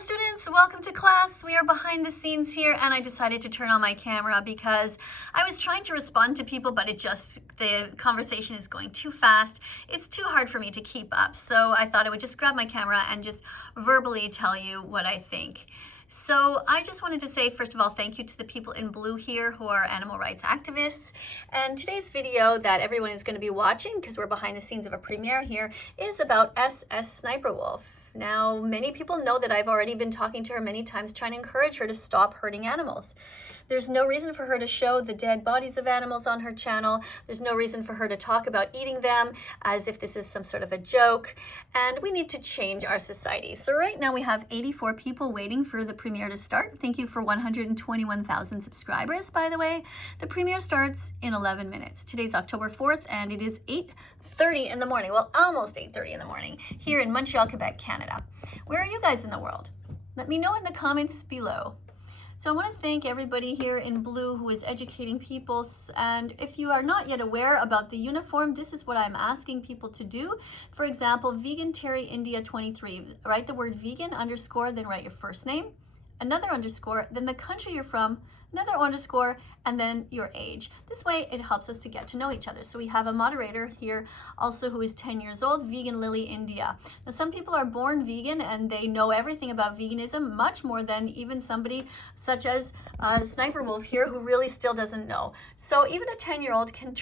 students, welcome to class. We are behind the scenes here, and I decided to turn on my camera because I was trying to respond to people, but the conversation is going too fast. It's too hard for me to keep up. So I thought I would just grab my camera and just verbally tell you what I think. So I just wanted to say, first of all, thank you to the people in blue here who are animal rights activists. And today's video that everyone is going to be watching, because we're behind the scenes of a premiere here, is about SS Sniper Wolf. Now, many people know that I've already been talking to her many times, trying to encourage her to stop hurting animals. There's no reason for her to show the dead bodies of animals on her channel. There's no reason for her to talk about eating them as if this is some sort of a joke. And we need to change our society. So right now we have 84 people waiting for the premiere to start. Thank you for 121,000 subscribers, by the way. The premiere starts in 11 minutes. Today's October 4th, and it is 8:30 in the morning. Well, almost 8:30 in the morning here in Montreal, Quebec, Canada. Where are you guys in the world? Let me know in the comments below. So I want to thank everybody here in blue who is educating people. And if you are not yet aware about the uniform, this is what I'm asking people to do. For example, Vegan Terry India 23, write the word vegan underscore, then write your first name, another underscore, then the country you're from, another underscore, and then your age. This way it helps us to get to know each other. So we have a moderator here also who is 10 years old, Vegan Lily India. Now some people are born vegan and they know everything about veganism, much more than even somebody such as Sniper Wolf here who really still doesn't know. So even a 10-year-old can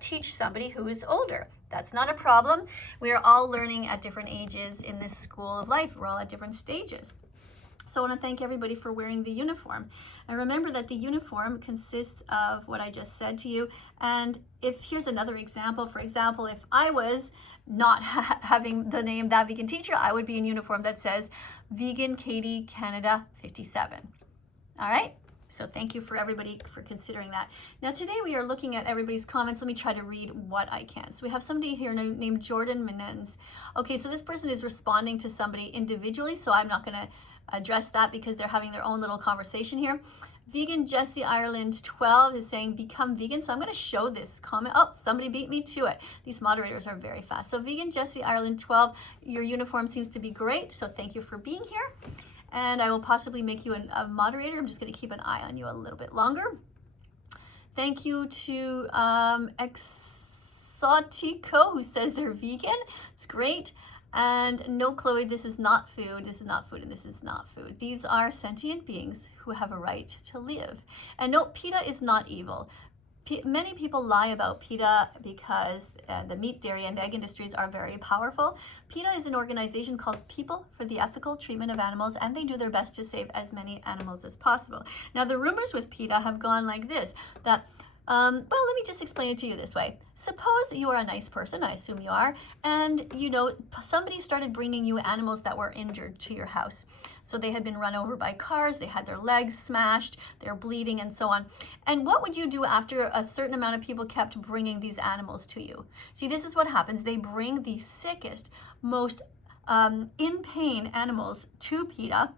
teach somebody who is older. That's not a problem. We are all learning at different ages in this school of life. We're all at different stages. So I want to thank everybody for wearing the uniform. And remember that the uniform consists of what I just said to you. And here's another example. For example, if I was not having the name That Vegan Teacher, I would be in uniform that says Vegan KADIE Canada 57. All right? So thank you for everybody for considering that. Now today we are looking at everybody's comments. Let me try to read what I can. So we have somebody here named Jordan Menendez. Okay, so this person is responding to somebody individually, so I'm not going to address that because they're having their own little conversation here. Vegan Jesse Ireland 12 is saying become vegan. So I'm going to show this comment. Oh, somebody beat me to it. These moderators are very fast. So Vegan Jesse Ireland 12, your uniform seems to be great. So thank you for being here. And I will possibly make you a moderator. I'm just going to keep an eye on you a little bit longer. Thank you to Exotico, who says they're vegan. It's great. And no, Chloe, this is not food. This is not food, and this is not food. These are sentient beings who have a right to live. And no, PETA is not evil. Many people lie about PETA because the meat, dairy, and egg industries are very powerful. PETA is an organization called People for the Ethical Treatment of Animals, and they do their best to save as many animals as possible. Now, the rumors with PETA have gone like this, that well, let me just explain it to you this way. Suppose you are a nice person, I assume you are, and somebody started bringing you animals that were injured to your house. So they had been run over by cars, they had their legs smashed, they're bleeding and so on. And what would you do after a certain amount of people kept bringing these animals to you? See, this is what happens. They bring the sickest, most in pain animals to PETA.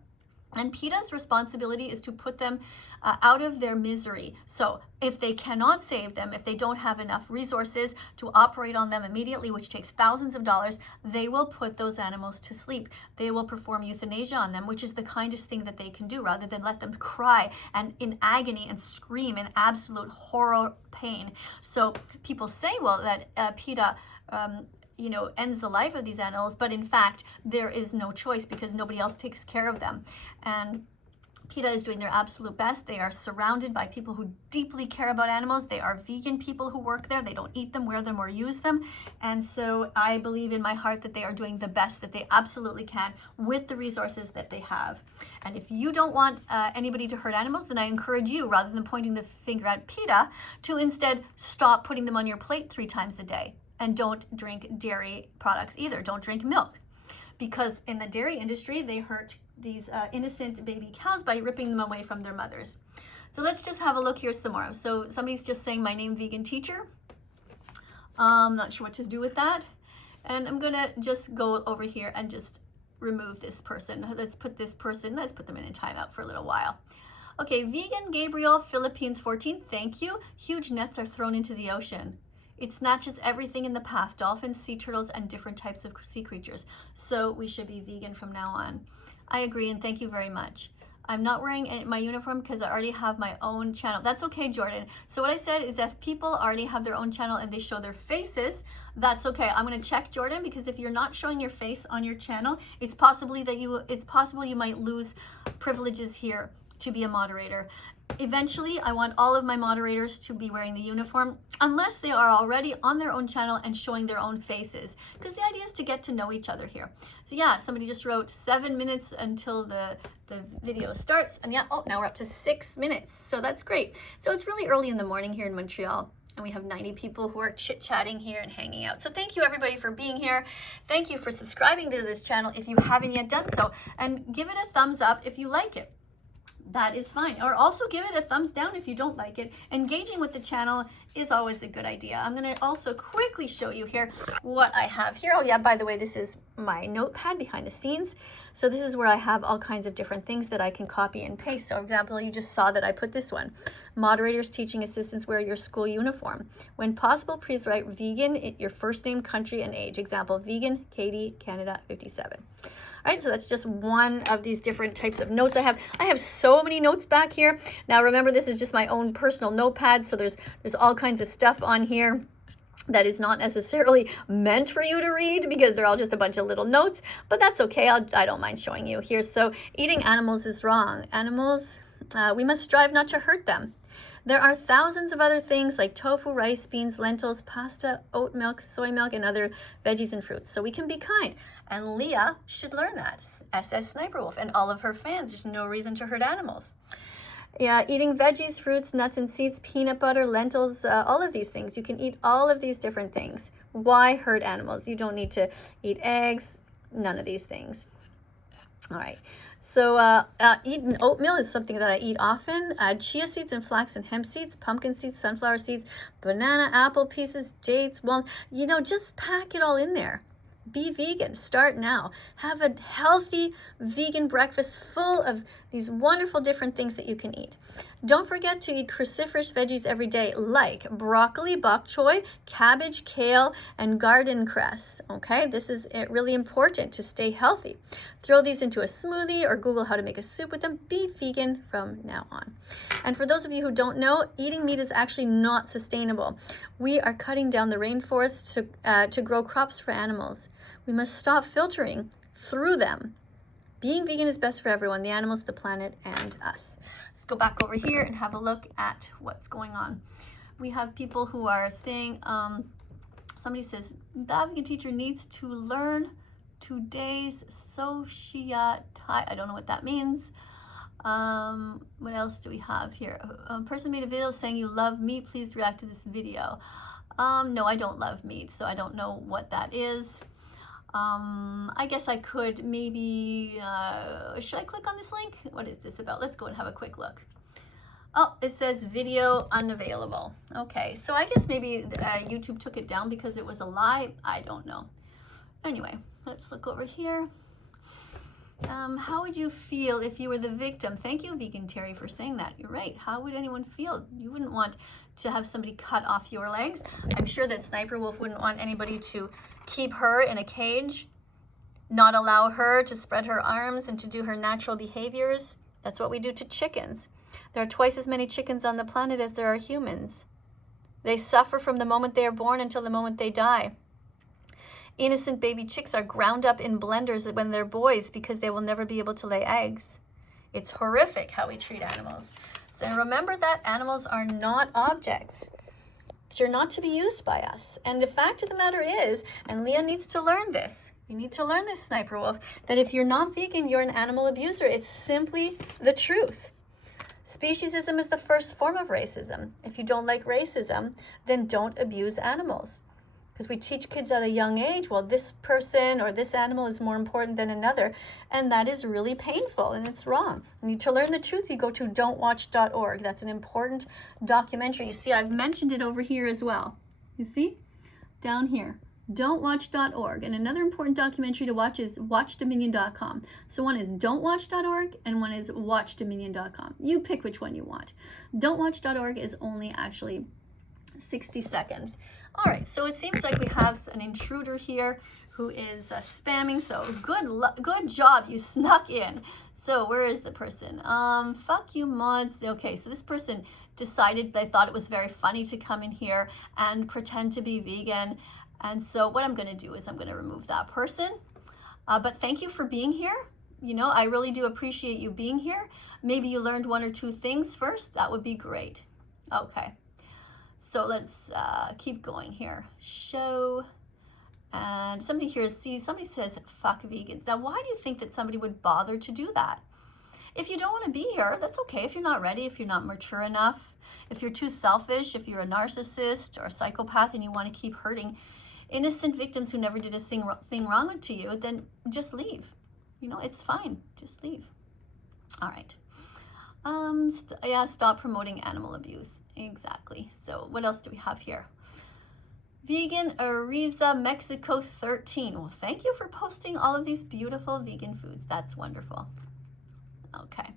And PETA's responsibility is to put them out of their misery. So if they cannot save them, if they don't have enough resources to operate on them immediately, which takes thousands of dollars, they will put those animals to sleep. They will perform euthanasia on them, which is the kindest thing that they can do, rather than let them cry and in agony and scream in absolute horror pain. So people say, well, that PETA ends the life of these animals, but in fact, there is no choice because nobody else takes care of them. And PETA is doing their absolute best. They are surrounded by people who deeply care about animals. They are vegan people who work there. They don't eat them, wear them, or use them. And so I believe in my heart that they are doing the best that they absolutely can with the resources that they have. And if you don't want anybody to hurt animals, then I encourage you, rather than pointing the finger at PETA, to instead stop putting them on your plate 3 times a day. And don't drink dairy products either. Don't drink milk. Because in the dairy industry, they hurt these innocent baby cows by ripping them away from their mothers. So let's just have a look here some more. So somebody's just saying my name, Vegan Teacher. I'm not sure what to do with that. And I'm going to just go over here and just remove this person. Let's put them in a timeout for a little while. Okay, Vegan Gabriel, Philippines 14, thank you. Huge nets are thrown into the ocean. It snatches everything in the path, dolphins, sea turtles, and different types of sea creatures. So we should be vegan from now on. I agree, and thank you very much. I'm not wearing my uniform because I already have my own channel. That's okay, Jordan. So what I said is if people already have their own channel and they show their faces, that's okay. I'm going to check, Jordan, because if you're not showing your face on your channel, it's possible you might lose privileges here to be a moderator. Eventually, I want all of my moderators to be wearing the uniform unless they are already on their own channel and showing their own faces, because the idea is to get to know each other here. So yeah, somebody just wrote 7 minutes until the video starts, and yeah, oh, now we're up to 6 minutes, so that's great. So it's really early in the morning here in Montreal, and we have 90 people who are chit-chatting here and hanging out. So thank you everybody for being here. Thank you for subscribing to this channel if you haven't yet done so, and give it a thumbs up if you like it. That is fine. Or also give it a thumbs down if you don't like it. Engaging with the channel is always a good idea. I'm going to also quickly show you here what I have here. Oh yeah, by the way, this is my notepad behind the scenes. So this is where I have all kinds of different things that I can copy and paste. So for example, you just saw that I put this one. Moderators, teaching assistants, wear your school uniform. When possible, please write vegan, your first name, country, and age. Example, vegan, KADIE, Canada, 57. All right, so that's just one of these different types of notes I have. I have so many notes back here. Now remember, this is just my own personal notepad, so there's all kinds of stuff on here that is not necessarily meant for you to read because they're all just a bunch of little notes, but that's okay. I don't mind showing you here. So eating animals is wrong. Animals, we must strive not to hurt them. There are thousands of other things like tofu, rice, beans, lentils, pasta, oat milk, soy milk, and other veggies and fruits. So we can be kind. And Leah should learn that. SS Sniper Wolf and all of her fans. There's no reason to hurt animals. Yeah, eating veggies, fruits, nuts and seeds, peanut butter, lentils, all of these things. You can eat all of these different things. Why hurt animals? You don't need to eat eggs, none of these things. All right. So eating oatmeal is something that I eat often. Chia seeds and flax and hemp seeds, pumpkin seeds, sunflower seeds, banana, apple pieces, dates, just pack it all in there. Be vegan. Start now. Have a healthy vegan breakfast full of these wonderful different things that you can eat. Don't forget to eat cruciferous veggies every day like broccoli, bok choy, cabbage, kale, and garden cress. Okay, this is really important to stay healthy. Throw these into a smoothie or Google how to make a soup with them. Be vegan from now on. And for those of you who don't know, eating meat is actually not sustainable. We are cutting down the rainforests to grow crops for animals. We must stop filtering through them. Being vegan is best for everyone, the animals, the planet, and us. Let's go back over here and have a look at what's going on. We have people who are saying, somebody says, the vegan teacher needs to learn today's societite. I don't know what that means. What else do we have here? A person made a video saying you love meat. Please react to this video. No, I don't love meat, so I don't know what that is. I guess I could maybe, should I click on this link? What is this about? Let's go and have a quick look. Oh, it says video unavailable. Okay, so I guess maybe YouTube took it down because it was a lie. I don't know. Anyway, let's look over here. How would you feel if you were the victim? Thank you, Vegan Terry, for saying that. You're right. How would anyone feel? You wouldn't want to have somebody cut off your legs. I'm sure that Sniper Wolf wouldn't want anybody to keep her in a cage, not allow her to spread her arms and to do her natural behaviors. That's what we do to chickens. There are twice as many chickens on the planet as there are humans. They suffer from the moment they are born until the moment they die. Innocent baby chicks are ground up in blenders when they're boys because they will never be able to lay eggs. It's horrific how we treat animals. So remember that animals are not objects. They're not to be used by us. And the fact of the matter is, and Leah needs to learn this, you need to learn this, Sniper Wolf, that if you're not vegan, you're an animal abuser. It's simply the truth. Speciesism is the first form of racism. If you don't like racism, then don't abuse animals. Because we teach kids at a young age, well, this person or this animal is more important than another. And that is really painful and it's wrong. You need to learn the truth. You go to don'twatch.org. That's an important documentary. You see, I've mentioned it over here as well. You see? Down here. Don'twatch.org. And another important documentary to watch is watchdominion.com. So one is don'twatch.org and one is watchdominion.com. You pick which one you want. Don'twatch.org is only actually 60 seconds. All right, so it seems like we have an intruder here who is spamming. So good job, you snuck in. So where is the person? Fuck you mods. Okay, so this person decided they thought it was very funny to come in here and pretend to be vegan. And so what I'm going to do is I'm going to remove that person. But thank you for being here. You know, I really do appreciate you being here. Maybe you learned one or two things first. That would be great. Okay. So let's keep going here. Show. And somebody here, somebody says, fuck vegans. Now, why do you think that somebody would bother to do that? If you don't want to be here, that's okay. If you're not ready, if you're not mature enough, if you're too selfish, if you're a narcissist or a psychopath and you want to keep hurting innocent victims who never did a thing wrong to you, then just leave. You know, it's fine. Just leave. All right. Yeah, stop promoting animal abuse. Exactly. So what else do we have here? Vegan Ariza Mexico 13. Well, thank you for posting all of these beautiful vegan foods. That's wonderful. Okay.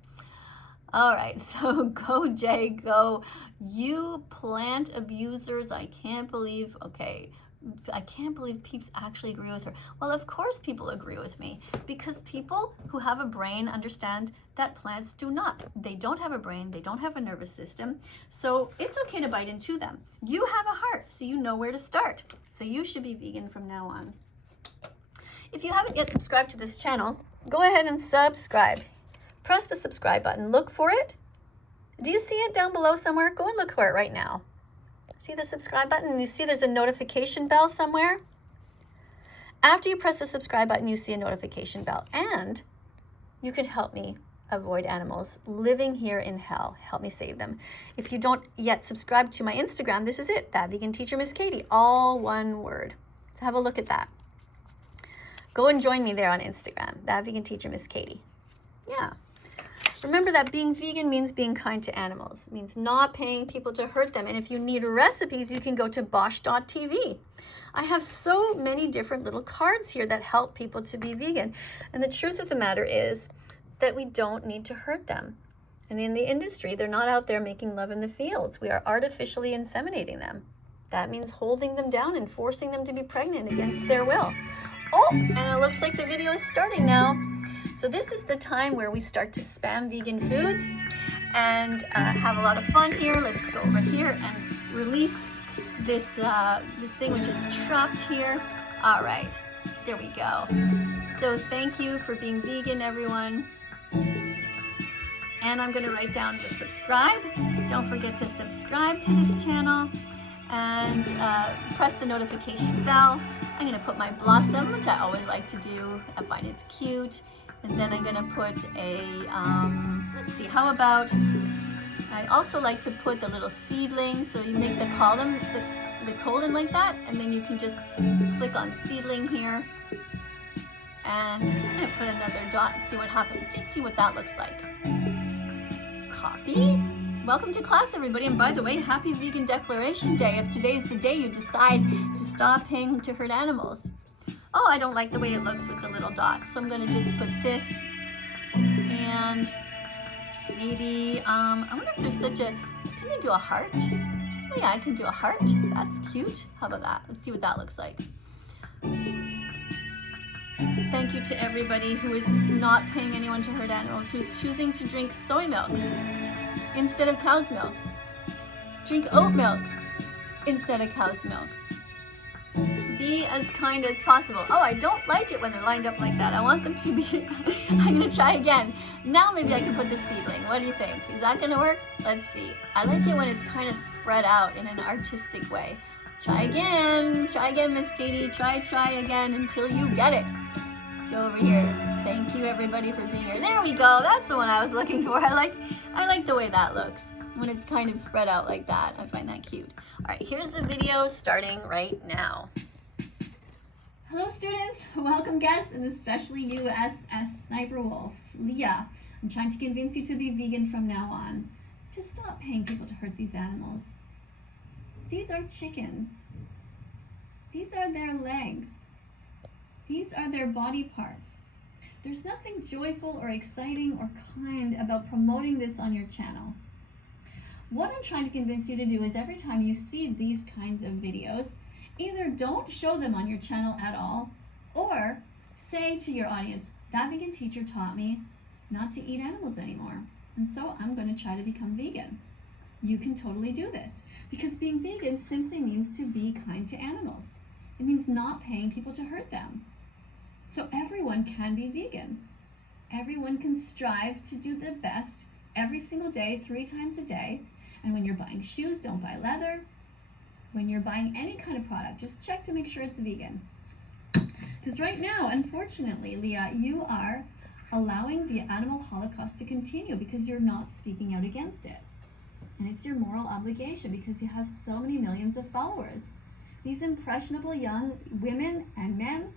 All right. So go, Jay, go. You plant abusers. I can't believe. Okay. I can't believe peeps actually agree with her. Well, of course people agree with me, because people who have a brain understand that plants do not. They don't have a brain. They don't have a nervous system. So it's okay to bite into them. You have a heart, so you know where to start. So you should be vegan from now on. If you haven't yet subscribed to this channel, go ahead and subscribe. Press the subscribe button. Look for it. Do you see it down below somewhere? Go and look for it right now. See the subscribe button, and you see there's a notification bell somewhere? After you press the subscribe button, you see a notification bell, and you can help me avoid animals living here in hell. Help me save them. If you don't yet subscribe to my Instagram, this is it, That Vegan Teacher Miss Katie, all one word. So have a look at that. Go and join me there on Instagram, That Vegan Teacher Miss Katie. Yeah. Remember that being vegan means being kind to animals. It means not paying people to hurt them. And if you need recipes, you can go to bosch.tv. I have so many different little cards here that help people to be vegan. And the truth of the matter is that we don't need to hurt them. And in the industry, they're not out there making love in the fields. We are artificially inseminating them. That means holding them down and forcing them to be pregnant against their will. Oh, and it looks like the video is starting now. So this is the time where we start to spam vegan foods and have a lot of fun here. Let's go over here and release this thing which is trapped here. All right, there we go. So thank you for being vegan, everyone. And I'm going to write down the subscribe. Don't forget to subscribe to this channel and press the notification bell. I'm going to put my blossom, which I always like to do. I find it's cute. And then I'm going to put a, let's see, how about, I also like to put the little seedling. So you make the column, the colon like that, and then you can just click on seedling here. And I'm going to put another dot and see what happens. Let's see what that looks like. Copy. Welcome to class, everybody. And by the way, happy Vegan Declaration Day if today's the day you decide to stop paying to hurt animals. Oh, I don't like the way it looks with the little dot. So I'm going to just put this and maybe, I wonder if there's such a, can I do a heart? Oh yeah, I can do a heart. That's cute. How about that? Let's see what that looks like. Thank you to everybody who is not paying anyone to hurt animals, who's choosing to drink soy milk instead of cow's milk. Drink oat milk instead of cow's milk. Be as kind as possible. Oh, I don't like it when they're lined up like that. I want them to be, I'm gonna try again. Now maybe I can put the seedling. What do you think? Is that gonna work? Let's see. I like it when it's kind of spread out in an artistic way. Try again, Miss Katie. Try again until you get it. Let's go over here. Thank you everybody for being here. There we go, that's the one I was looking for. I like the way that looks. When it's kind of spread out like that. I find that cute. All right, here's the video starting right now. Hello students, welcome guests, and especially you SS Sniper Wolf. Leah, I'm trying to convince you to be vegan from now on. Just stop paying people to hurt these animals. These are chickens. These are their legs. These are their body parts. There's nothing joyful or exciting or kind about promoting this on your channel. What I'm trying to convince you to do is every time you see these kinds of videos, either don't show them on your channel at all, Or say to your audience, that vegan teacher taught me not to eat animals anymore, and so I'm going to try to become vegan. You can totally do this, because being vegan simply means to be kind to animals. It means not paying people to hurt them. So everyone can be vegan. Everyone can strive to do their best every single day, 3 times a day. And when you're buying shoes, don't buy leather. When you're buying any kind of product, just check to make sure it's vegan. Because right now, unfortunately, Leah, you are allowing the animal holocaust to continue because you're not speaking out against it. And it's your moral obligation because you have so many millions of followers. These impressionable young women and men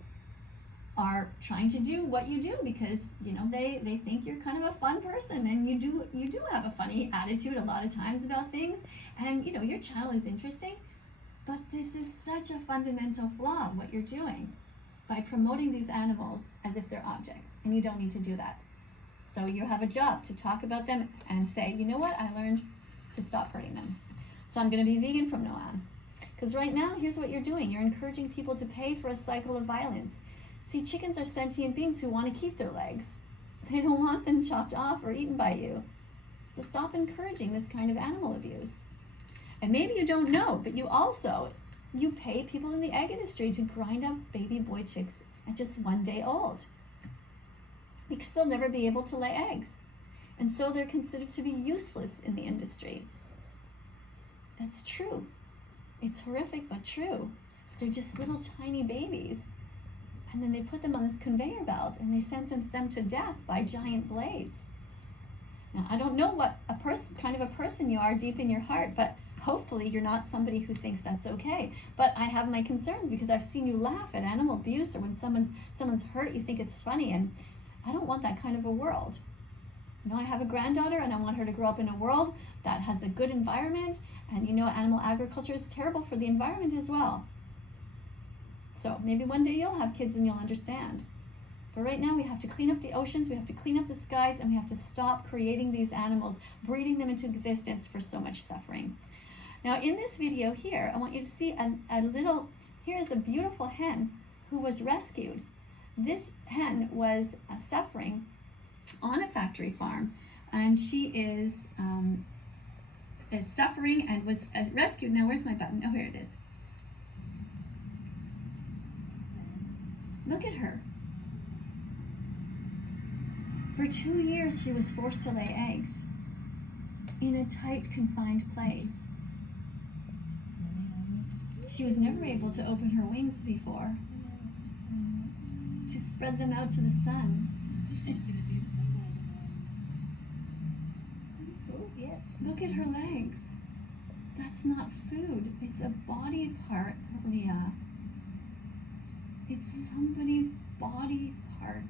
are trying to do what you do because, you know, they think you're kind of a fun person, and you do have a funny attitude a lot of times about things, and you know, your channel is interesting, but this is such a fundamental flaw what you're doing by promoting these animals as if they're objects, and you don't need to do that. So you have a job to talk about them and say, you know what, I learned to stop hurting them, so I'm going to be vegan from now on. Because right now, here's what you're doing. You're encouraging people to pay for a cycle of violence. See, chickens are sentient beings who want to keep their legs. They don't want them chopped off or eaten by you. So stop encouraging this kind of animal abuse. And maybe you don't know, but you pay people in the egg industry to grind up baby boy chicks at just 1 day old, because they'll never be able to lay eggs. And so they're considered to be useless in the industry. That's true. It's horrific, but true. They're just little tiny babies. And then they put them on this conveyor belt and they sentence them to death by giant blades. Now, I don't know what kind of a person you are deep in your heart, but hopefully you're not somebody who thinks that's okay. But I have my concerns because I've seen you laugh at animal abuse, or when someone's hurt, you think it's funny, and I don't want that kind of a world. You know, I have a granddaughter and I want her to grow up in a world that has a good environment, and you know, animal agriculture is terrible for the environment as well. So maybe one day you'll have kids and you'll understand. But right now we have to clean up the oceans, we have to clean up the skies, and we have to stop creating these animals, breeding them into existence for so much suffering. Now in this video here, I want you to see here is a beautiful hen who was rescued. This hen was suffering on a factory farm, and she is suffering and was rescued. Now where's my button? Oh, here it is. Look at her. For 2 years, she was forced to lay eggs in a tight, confined place. She was never able to open her wings before, to spread them out to the sun. Look at her legs. That's not food. It's a body part, Leah. It's somebody's body part.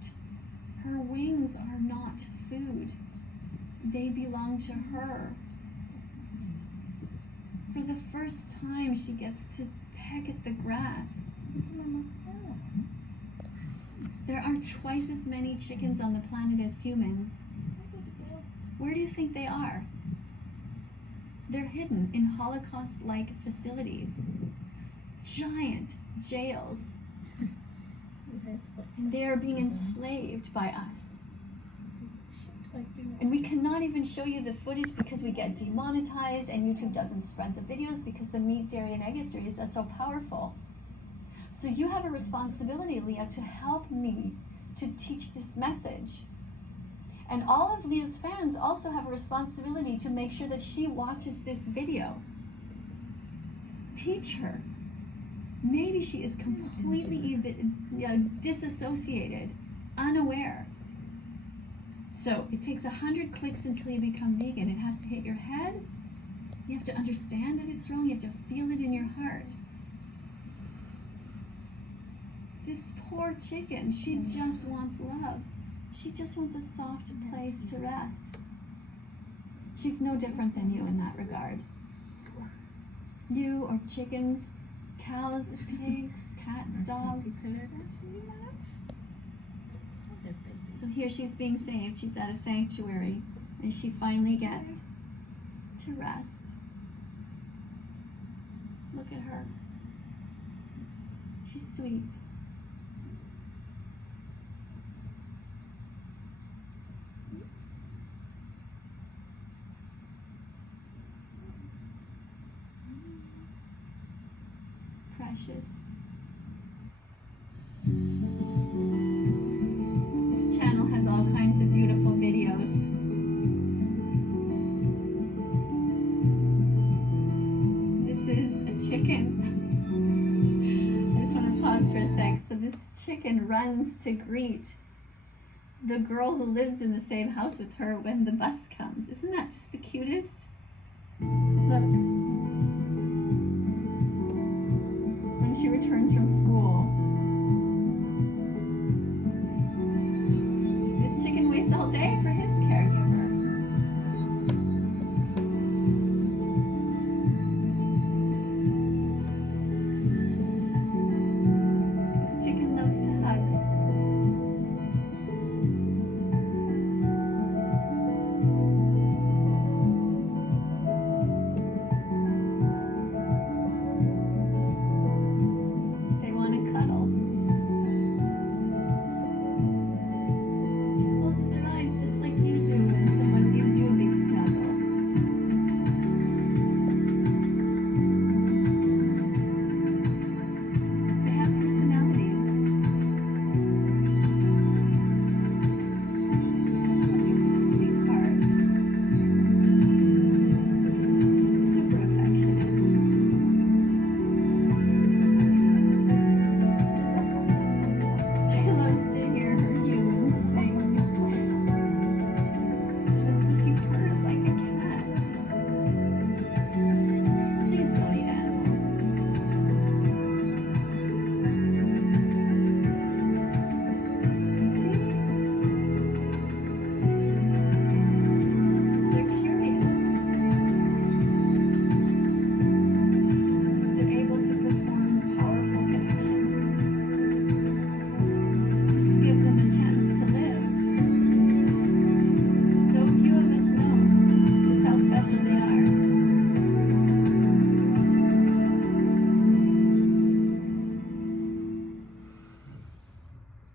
Her wings are not food. They belong to her. For the first time, she gets to peck at the grass. There are twice as many chickens on the planet as humans. Where do you think they are? They're hidden in Holocaust-like facilities, giant jails. They are being enslaved by us. And we cannot even show you the footage because we get demonetized, and YouTube doesn't spread the videos because the meat, dairy, and egg industries are so powerful. So you have a responsibility, Leah, to help me to teach this message. And all of Leah's fans also have a responsibility to make sure that she watches this video. Teach her. Maybe she is completely disassociated, unaware. So it takes 100 clicks until you become vegan. It has to hit your head. You have to understand that it's wrong. You have to feel it in your heart. This poor chicken, she just wants love. She just wants a soft place to rest. She's no different than you in that regard. You or chickens, cows, pigs, cats, dogs. So here she's being saved. She's at a sanctuary, and she finally gets to rest. Look at her. She's sweet. precious. This channel has all kinds of beautiful videos. This is a chicken. I just want to pause for a sec. So this chicken runs to greet the girl who lives in the same house with her when the bus comes. Isn't that just the cutest? Look. When she returns from school. This chicken waits all day for his caregiver. This chicken loves to hug.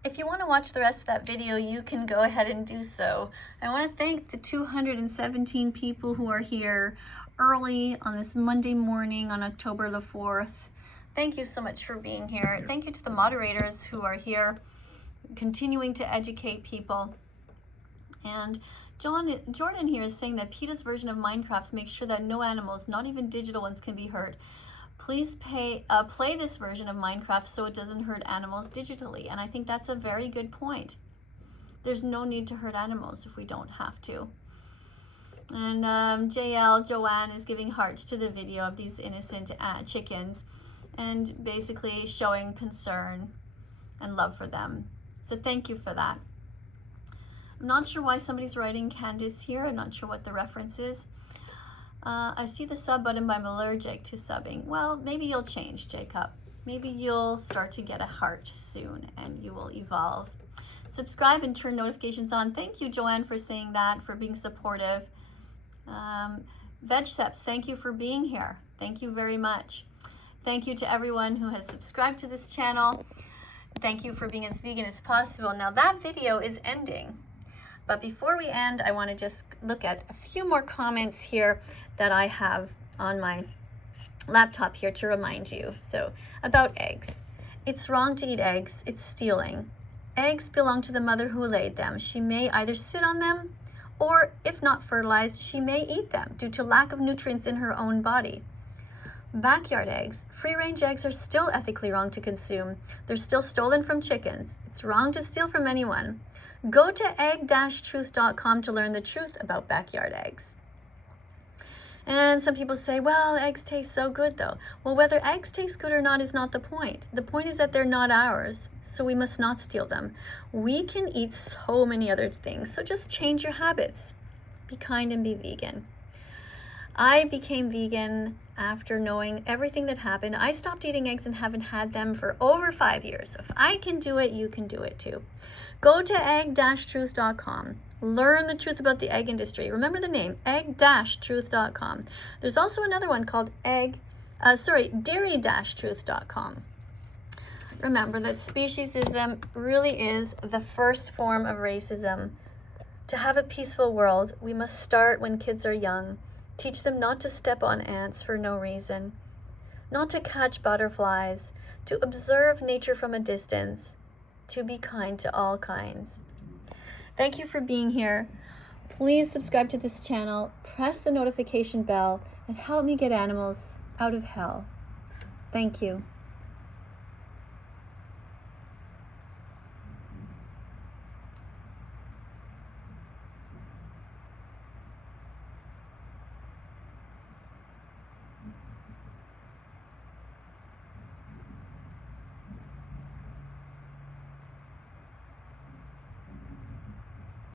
If you want to watch the rest of that video, you can go ahead and do so. I want to thank the 217 people who are here early on this Monday morning on October the 4th. Thank you so much for being here. Thank you to the moderators who are here, continuing to educate people. And Jordan here is saying that PETA's version of Minecraft makes sure that no animals, not even digital ones, can be hurt. Please play this version of Minecraft so it doesn't hurt animals digitally. And I think that's a very good point. There's no need to hurt animals if we don't have to. And Joanne is giving hearts to the video of these innocent chickens and basically showing concern and love for them. So thank you for that. I'm not sure why somebody's writing Candice here. I'm not sure what the reference is. I see the sub button, but I'm allergic to subbing. Well, maybe you'll change, Jacob. Maybe you'll start to get a heart soon and you will evolve. Subscribe and turn notifications on. Thank you, Joanne, for saying that, for being supportive. Sept, thank you for being here. Thank you very much. Thank you to everyone who has subscribed to this channel. Thank you for being as vegan as possible. Now that video is ending. But before we end, I want to just look at a few more comments here that I have on my laptop here to remind you. So, about eggs. It's wrong to eat eggs. It's stealing. Eggs belong to the mother who laid them. She may either sit on them, or if not fertilized, she may eat them due to lack of nutrients in her own body. Backyard eggs. Free-range eggs are still ethically wrong to consume. They're still stolen from chickens. It's wrong to steal from anyone. Go to egg-truth.com to learn the truth about backyard eggs. And some people say, well, eggs taste so good though. Well, whether eggs taste good or not is not the point. The point is that they're not ours, so we must not steal them. We can eat so many other things, so just change your habits. Be kind and be vegan. I became vegan after knowing everything that happened. I stopped eating eggs and haven't had them for over 5 years. So if I can do it, you can do it too. Go to egg-truth.com. Learn the truth about the egg industry. Remember the name, egg-truth.com. There's also another one called dairy-truth.com. Remember that speciesism really is the first form of racism. To have a peaceful world, we must start when kids are young. Teach them not to step on ants for no reason. not to catch butterflies, to observe nature from a distance, to be kind to all kinds. Thank you for being here. Please subscribe to this channel, press the notification bell, and help me get animals out of hell. Thank you.